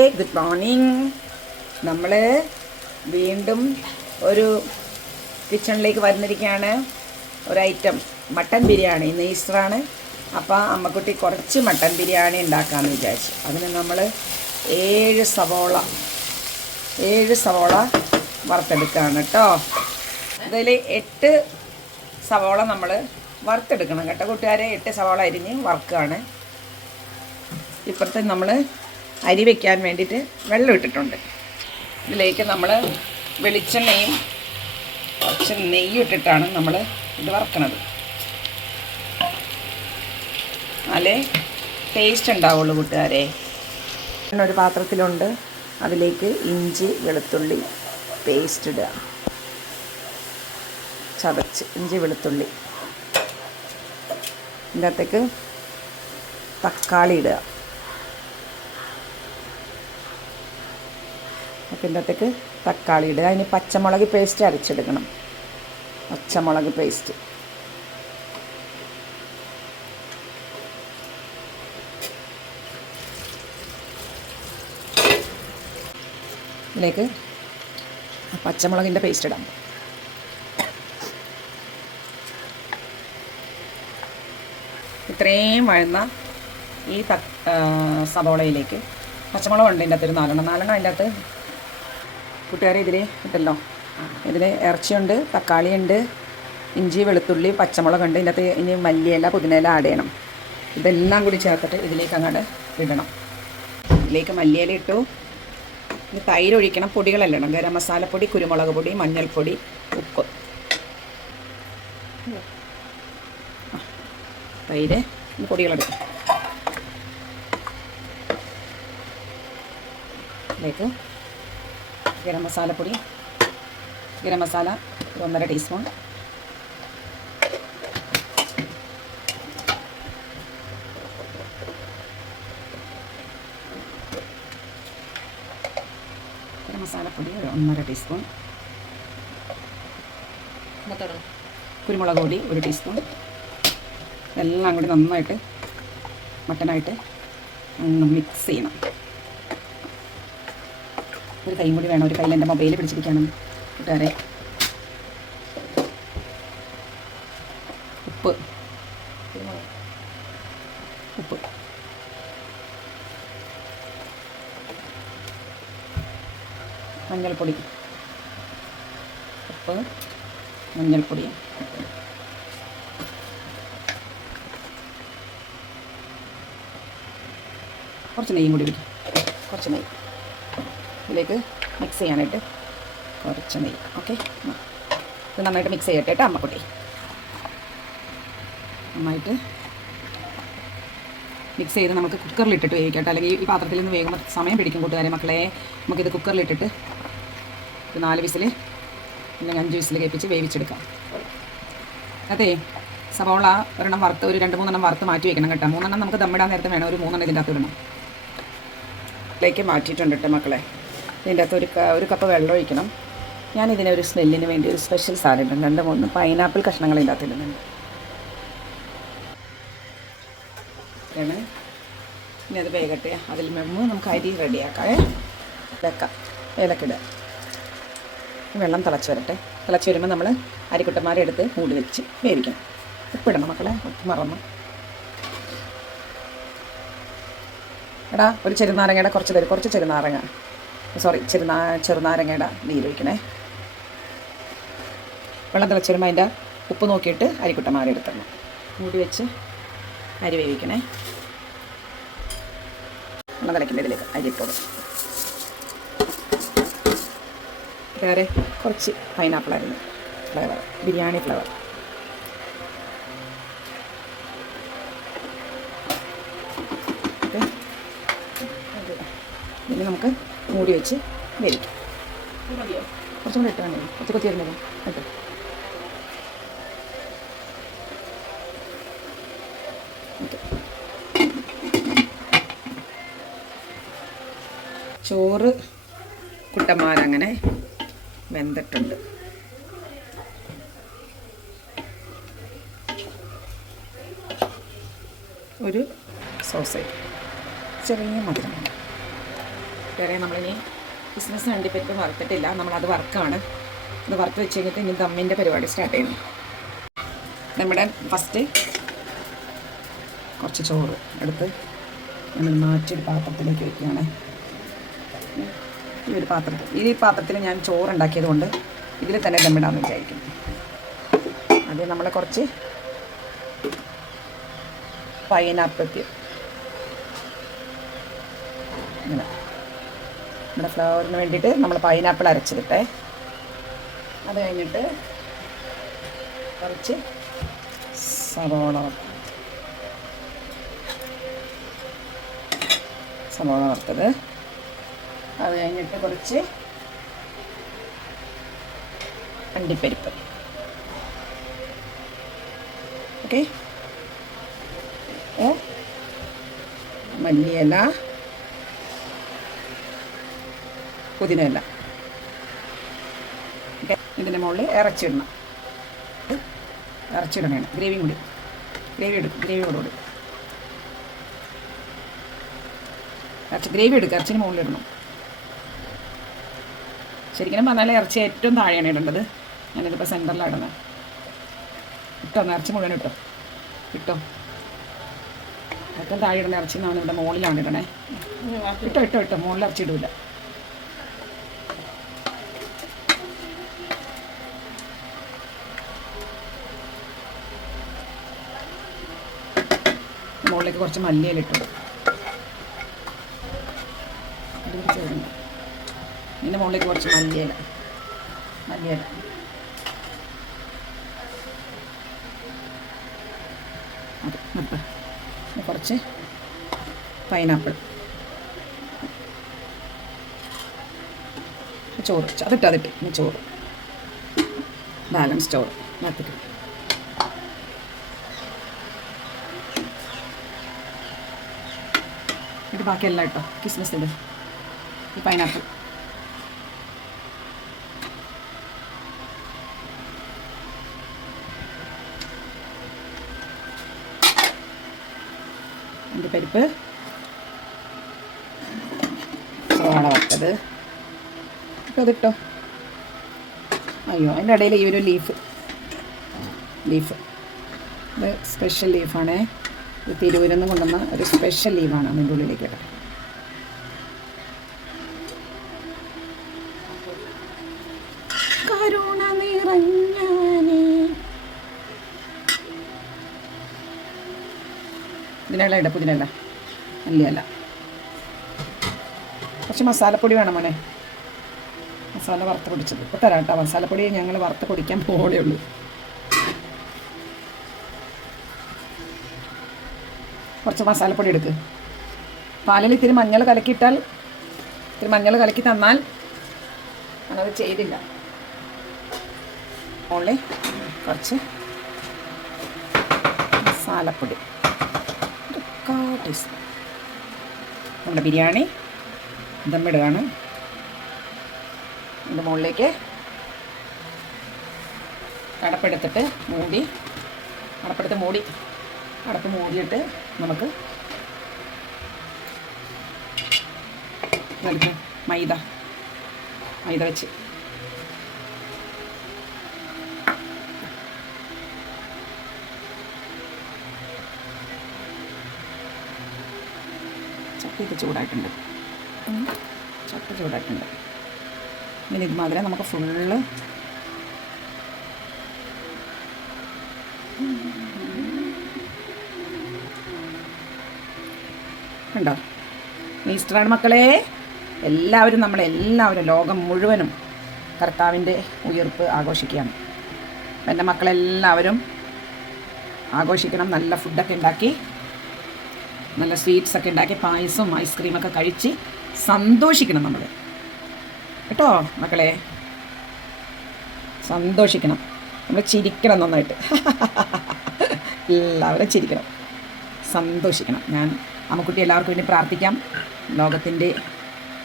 Good morning. നമ്മൾ വീണ്ടും ഒരു കിച്ചണിലേക്ക് വരുന്നിരിക്കുകയാണ്. ഒരു ഐറ്റം മട്ടൻ ബിരിയാണി. ഇന്ന് ഈസ്റ്ററാണ്. അപ്പോൾ അമ്മക്കുട്ടി കുറച്ച് മട്ടൻ ബിരിയാണി ഉണ്ടാക്കാമെന്ന് വിചാരിച്ചു. അതിന് നമ്മൾ 7 സവോള വറുത്തെടുക്കുകയാണ് കേട്ടോ. അതിൽ 8 സവോള നമ്മൾ വറുത്തെടുക്കണം കേട്ടോ കൂട്ടുകാരെ. 8 സവോള അരിഞ്ഞ് വറുക്കുകയാണ്. ഇപ്പുറത്ത് നമ്മൾ അരി വയ്ക്കാൻ വേണ്ടിയിട്ട് വെള്ളം ഇട്ടിട്ടുണ്ട്. ഇതിലേക്ക് നമ്മൾ വെളിച്ചെണ്ണയും കുറച്ച് നെയ്യും ഇട്ടിട്ടാണ് നമ്മൾ ഇത് വറുക്കുന്നത്. എന്നാലേ ടേസ്റ്റ് ഉണ്ടാവുള്ളൂ കൂട്ടുകാരെ. ഒരു പാത്രത്തിലുണ്ട്. അതിലേക്ക് ഇഞ്ചി വെളുത്തുള്ളി പേസ്റ്റ് ഇടുക. ചതച്ച് ഇഞ്ചി വെളുത്തുള്ളി. ഇതിൻ്റെ അകത്തേക്ക് തക്കാളി ഇടുക. ഇതിൻ്റെ അകത്തേക്ക് തക്കാളി ഇടുക. അതിന് പച്ചമുളക് പേസ്റ്റ് അരച്ചെടുക്കണം. പച്ചമുളക് പേസ്റ്റ്. ഇതിലേക്ക് പച്ചമുളകിൻ്റെ പേസ്റ്റ് ഇടാം. ഇത്രയും വഴുന്ന ഈ സവോളയിലേക്ക് പച്ചമുളക് ഉണ്ട്. ഇതിൻ്റെ അകത്തൊരു 4 അതിൻ്റെ അകത്ത് കൂട്ടുകാരെ ഇതിൽ ഇട്ടല്ലോ. ഇതിൽ ഇറച്ചിയുണ്ട്, തക്കാളിയുണ്ട്, ഇഞ്ചി വെളുത്തുള്ളി പച്ചമുളകുണ്ട്. ഇതിൻ്റെ അകത്ത് ഇനി മല്ലിയില പുതിനയില ആഡ് ചെയ്യണം. ഇതെല്ലാം കൂടി ചേർത്തിട്ട് ഇതിലേക്ക് അങ്ങോട്ട് ഇടണം. ഇതിലേക്ക് മല്ലിയില ഇട്ടു. ഇനി തൈര് ഒഴിക്കണം. പൊടികളെല്ലാം ഇടണം. ഗരം മസാലപ്പൊടി, കുരുമുളക് പൊടി, മഞ്ഞൾപ്പൊടി, ഉപ്പ്, തൈര്, പൊടികളെടുക്കും. ഇതിലേക്ക് ഗരം മസാല 1.5 ടീസ്പൂൺ, മസാലപ്പൊടി 1.5 ടീസ്പൂൺ, കുരുമുളക് പൊടി 1 ടീസ്പൂൺ. എല്ലാം കൂടി നന്നായിട്ട് മട്ടനായിട്ട് മിക്സ് ചെയ്യണം. ഒരു കൈയും കൂടി വേണം. ഒരു കയ്യിൽ എൻ്റെ മൊബൈൽ പിടിച്ചിരിക്കണം കൂട്ടുകാരെ. ഉപ്പ് മഞ്ഞൾപ്പൊടി, മഞ്ഞൾപ്പൊടി, കുറച്ച് നെയ്യും കൂടി വയ്ക്കും. കുറച്ച് നെയ്യ് ഇതിലേക്ക് മിക്സ് ചെയ്യാനായിട്ട് കുറച്ച് നെയ്യ്. ഓക്കെ, ഇത് നന്നായിട്ട് മിക്സ് ചെയ്യട്ടെ കേട്ടോ അമ്മക്കുട്ടി. നന്നായിട്ട് മിക്സ് ചെയ്ത് നമുക്ക് കുക്കറിലിട്ടിട്ട് വേവിക്കട്ടെ. അല്ലെങ്കിൽ ഈ പാത്രത്തിൽ നിന്ന് വേകുമ്പോൾ സമയം പിടിക്കും കൂട്ടുകാരെ. മക്കളെ, നമുക്കിത് കുക്കറിലിട്ടിട്ട് 4 വിസിൽ അല്ലെങ്കിൽ 5 വിസിൽ കേൾപ്പിച്ച് വേവിച്ചെടുക്കാം. അതെ, സവോള ഒരെണ്ണം വറുത്ത് ഒരു 2-3 വറുത്ത് മാറ്റി വയ്ക്കണം കേട്ടോ. 3 നമുക്ക് ദമ്മിടാൻ നേരത്തെ വേണം. ഒരു 3 ഇതിൻ്റെ അകത്ത് ഇടണം. ഇതിലേക്ക് മാറ്റിയിട്ടുണ്ട് കേട്ടോ മക്കളെ. ഇതിൻ്റെ അകത്ത് ഒരു കപ്പ് വെള്ളം ഒഴിക്കണം. ഞാനിതിനൊരു സ്മെല്ലിന് വേണ്ടി ഒരു സ്പെഷ്യൽ സാധനം ഇടുന്നുണ്ട്. 2-3 പൈനാപ്പിൾ കഷ്ണങ്ങൾ ഇതിൻ്റെ അകത്ത് ഇടുന്നുണ്ട്. ഇനി അത് വേഗട്ടെ. അതിൽ നമുക്ക് അരി റെഡിയാക്കാം. ഏലക്കിടുക. വെള്ളം തിളച്ച് വരട്ടെ. തിളച്ച് വരുമ്പോൾ നമ്മൾ അരിക്കുട്ടന്മാരെ എടുത്ത് മൂടി വെച്ച് വേവിക്കണം. ഉപ്പിടണം മക്കളെ, ഉപ്പ് മറന്നു. എടാ, ഒരു ചെറുനാരങ്ങയുടെ കുറച്ച് ചെറുനാരങ്ങ ചെറുനാരങ്ങയുടെ നീരൊഴിക്കണേ. വെള്ളം തിളച്ച് വരുമ്പോൾ അതിൻ്റെ ഉപ്പ് നോക്കിയിട്ട് അരിക്കുട്ടന്മാരെ എടുത്തണം. മൂടി വെച്ച് അരി വേവിക്കണേ. വെള്ളം തിളയ്ക്കുമ്പോൾ ഇതിലേക്ക് അരിപ്പൊടി വേറെ കുറച്ച് പൈനാപ്പിൾ അരിഞ്ഞ് ഫ്ലേവർ, ബിരിയാണി ഫ്ലേവർ. ഇനി നമുക്ക് മൂടി വെച്ച് വേവിക്കാം. കുറച്ചും കൂടി ഇട്ട് വേണം. കൊത്തി വരുന്നത് കേട്ടോ. ചോറ് കുട്ടന്മാരങ്ങനെ വെന്തിട്ടുണ്ട്. ഒരു സോസേജ് ചെറിയ മധുരം കൂട്ടുകാരെ, നമ്മളിനി ബിസിനസ് അണ്ടിപ്പരിപ്പ് വറുത്തിട്ടില്ല, നമ്മളത് വറുക്കാണ്. അത് വറുത്ത് വെച്ച് കഴിഞ്ഞിട്ട് ഇനി ദമ്മിൻ്റെ പരിപാടി സ്റ്റാർട്ട് ചെയ്യുന്നു. നമ്മുടെ ഫസ്റ്റ് കുറച്ച് ചോറ് എടുത്ത് നമ്മൾ മാറ്റിയൊരു പാത്രത്തിലേക്ക് വയ്ക്കുകയാണ്. ഈ പാത്രത്തിൽ ഞാൻ ചോറുണ്ടാക്കിയത് കൊണ്ട് ഇതിൽ തന്നെ ദമ്മിടാമെന്ന് വിചാരിക്കും. അത് നമ്മൾ കുറച്ച് പൈനാപ്പിൾ ഇങ്ങനെ നമ്മുടെ ഫ്ലവറിന് വേണ്ടിയിട്ട് നമ്മൾ പൈനാപ്പിൾ അരച്ചെടുത്തേ. അത് കഴിഞ്ഞിട്ട് കുറച്ച് സവോള വറുത്തത്. അത് കഴിഞ്ഞിട്ട് കുറച്ച് അണ്ടിപ്പരിപ്പ്. ഓക്കെ, മല്ലിയില, പുതിനയില. ഓക്കെ, ഇതിൻ്റെ മുകളിൽ ഇറച്ചിടണം. ഗ്രേവി കൂടി ഗ്രേവി കൂടി ഗ്രേവി എടുക്കുക. ഇറച്ചിന് മുകളിലിടണം. ശരിക്കും പറഞ്ഞാൽ ഇറച്ചി ഏറ്റവും താഴെയാണ് ഇടേണ്ടത്. ഞാനിതിപ്പോൾ സെൻറ്ററിലാണ് ഇടുന്നത്. ഇട്ടോ, ഇറച്ചി മുഴുവൻ ഇട്ടോ. ഏറ്റവും താഴെ ഇടുന്ന ഇറച്ചി എന്നാണ് ഇവിടെ മുകളിലാണ് ഇടണേ. ഇട്ടോ മുകളിൽ ഇറച്ചി ഇടില്ല. മുകളിലേക്ക് കുറച്ച് മല്ലിയില ഇട്ടു. ഇതിൻ്റെ മുകളിലേക്ക് കുറച്ച് മല്ലിയില കുറച്ച് പൈനാപ്പിൾ, ചോറ് അതിട്ട് ഇനി ചോറ്, ബാലൻസ് ചോറ് അതിട്ട്. ഇത് ബാക്കിയെല്ലാം ഇട്ടോ. കിസ്മിസിൻ്റെ ഈ പൈനാപ്പിൾ, അണ്ടിപ്പരിപ്പ്, സവാള വറുത്തത് അതിട്ടോ. അയ്യോ, അതിൻ്റെ ഇടയിൽ ഈ ഒരു ലീഫ് ഇത് സ്പെഷ്യൽ ലീഫാണേ. ഇത് തിരൂരിൽ നിന്ന് കൊണ്ടുവന്ന ഒരു സ്പെഷ്യൽ ലീവാണ്. അതിൻ്റെ ഉള്ളിലേക്ക് ഇടട്ടെ. കരുണ നിറഞ്ഞാനേ. ഇതിനുള്ള ഇട പുതിനല്ല, മല്ലിയല്ല. കുറച്ച് മസാലപ്പൊടി വേണം മോനെ. മസാല വറുത്ത് പൊടിച്ചത് ഇപ്പോൾ തരാം കേട്ടോ. മസാലപ്പൊടി ഞങ്ങൾ വറുത്ത് പൊടിക്കാൻ പോകേ ഉള്ളൂ. കുറച്ച് മസാലപ്പൊടി എടുക്ക്. പാലിൽ ഇത്തിരി മഞ്ഞൾ കലക്കി തന്നാൽ ഞാനത് ചെയ്തില്ല. ഓൺലി കുറച്ച് മസാലപ്പൊടി, ടേസ്റ്റ്. നമ്മുടെ ബിരിയാണി ദമ്മിടുകയാണ്. ഇതിൻ്റെ മുകളിലേക്ക് അടപ്പെടുത്ത് മൂടിയിട്ട് നമുക്ക് മൈദ വെച്ച് ചട്ടി ചൂടായിട്ടുണ്ട്. ഇനി ഇതുമാതിരി നമുക്ക് ഫുള്ള് ഉണ്ടോ. ഈസ്റ്ററാണ് മക്കളെ. നമ്മളെല്ലാവരും ലോകം മുഴുവനും കർത്താവിൻ്റെ ഉയർപ്പ് ആഘോഷിക്കുകയാണ്. എൻ്റെ മക്കളെല്ലാവരും ആഘോഷിക്കണം. നല്ല ഫുഡൊക്കെ ഉണ്ടാക്കി, നല്ല സ്വീറ്റ്സൊക്കെ ഉണ്ടാക്കി, പായസവും ഐസ്ക്രീമൊക്കെ കഴിച്ച് സന്തോഷിക്കണം നമ്മൾ കേട്ടോ മക്കളെ. സന്തോഷിക്കണം, നമ്മൾ ചിരിക്കണം നന്നായിട്ട്. എല്ലാവരും ചിരിക്കണം, സന്തോഷിക്കണം. ഞാൻ അമ്മക്കുട്ടി എല്ലാവർക്കും വേണ്ടി പ്രാർത്ഥിക്കാം.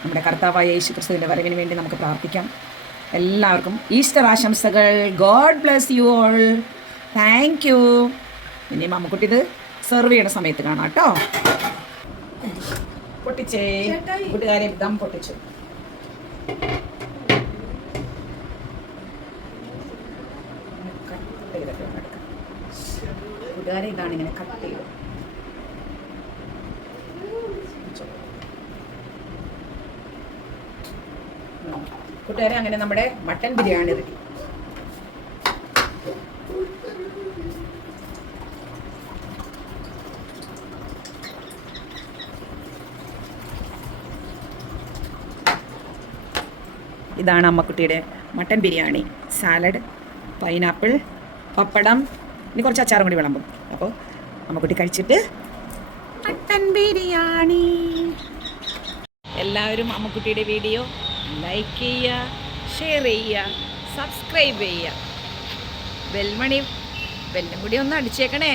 നമ്മുടെ കർത്താവായ യേശു ക്രിസ്തുവിൻ്റെ വരവിന് വേണ്ടി നമുക്ക് പ്രാർത്ഥിക്കാം. എല്ലാവർക്കും ഈസ്റ്റർ ആശംസകൾ. God bless you all. Thank you. ഇനി അമ്മക്കുട്ടി ഇത് സെർവ് ചെയ്യണ സമയത്ത് കാണാം കേട്ടോ. പൊട്ടിച്ചേ കൂട്ടുകാരെ, ദം പൊട്ടിച്ചു. കൂട്ടുകാരെ, ഇതാണ് ഇങ്ങനെ കട്ട് ചെയ്ത് കൂട്ടുകാരെ. അങ്ങനെ നമ്മുടെ മട്ടൻ ബിരിയാണി റെഡി. ഇതാണ് അമ്മക്കുട്ടിയുടെ മട്ടൻ ബിരിയാണി. സാലഡ്, പൈനാപ്പിൾ, പപ്പടം, ഇനി കുറച്ച് അച്ചാറും കൂടി വിളമ്പും. അപ്പോൾ അമ്മക്കുട്ടി കഴിച്ചിട്ട് മട്ടൻ ബിരിയാണി. എല്ലാവരും അമ്മക്കുട്ടിയുടെ വീഡിയോ ലൈക്ക് ചെയ്യുക, ഷെയർ ചെയ്യുക, സബ്സ്ക്രൈബ് ചെയ്യുക. ബെല്ലും കൂടി ഒന്ന് അടിച്ചേക്കണേ.